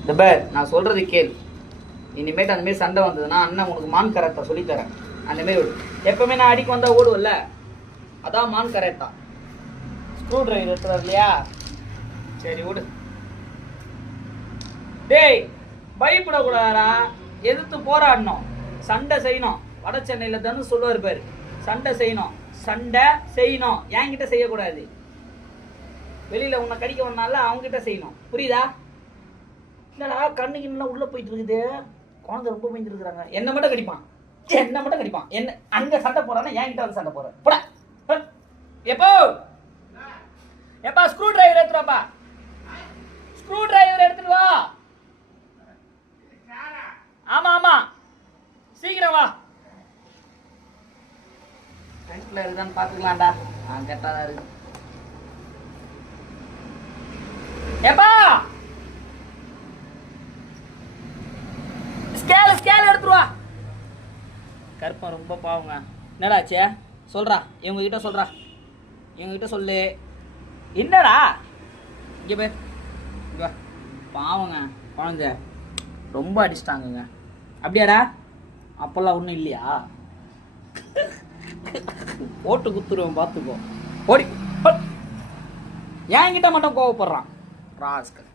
இந்த பேர் நான் சொல்றது கேள். இனிமேட்டு அந்த மாதிரி சண்டை வந்ததுன்னா அண்ணன் உனக்கு மான் கராத்தா சொல்லித்தரேன். அந்த மாதிரி விடு. எப்பவுமே நான் அடிக்க வந்தா ஓடுவல்ல, அதான் மான் கராத்தா. ஸ்க்ரூ டிரைவர் எடுத்துறாரு இல்லையா? சரி விடு. டேய் பயப்படக்கூடாதா, எதிர்த்து போராடணும், சண்டை செய்யணும். வட சென்னையில் தானே சொல்லுவார் பேர், சண்டை செய்யணும், சண்டை செய்யணும். என்கிட்ட செய்யக்கூடாது. வெளியில் உன்னை கடிக்க வந்தால அவங்ககிட்ட செய்யணும். புரியுதா? இல்லடா கண்ணுக்கு இன்னும் உள்ளே போயிட்டு இருக்குது, குழந்தை ரொம்ப பயந்துட்டு இருக்கிறாங்க. என்ன மட்டும் கடிப்பான், என்ன மட்டும் கடிப்பான். என்ன அங்கே சண்டை போறான்னா என்கிட்ட வந்து சண்டை போகிறேன். போட எப்போ எப்பா ஸ்க்ரூ டிரைவர் எடுத்துருவாப்பா, ஸ்க்ரூ டிரைவர் எடுத்துட்டு வா. ஆமா ஆமா சீக்கிரம் வா. ஃப்ரண்ட்ல இருக்குதான்னு பார்த்துக்கலாம்டா. கரெக்டாக இருக்கு. எப்பா ஸ்கேல் எடுத்துருவா. கருப்பன் ரொம்ப பாவங்க. என்னடாச்சே சொல்றா, இவங்க கிட்ட சொல்றா, இவங்க கிட்ட சொல்லு. என்னடா இங்கே போய் இங்கே பாவங்க, குழந்தை ரொம்ப அடிச்சிட்டாங்கங்க. அப்படியாடா? அப்பெல்லாம் ஒன்றும் இல்லையா? ஓட்டு குத்துருவேன் பார்த்துக்கோ. ஓடி என்கிட்ட மட்டும் கோவப்படுறான் ராஸ்கல்.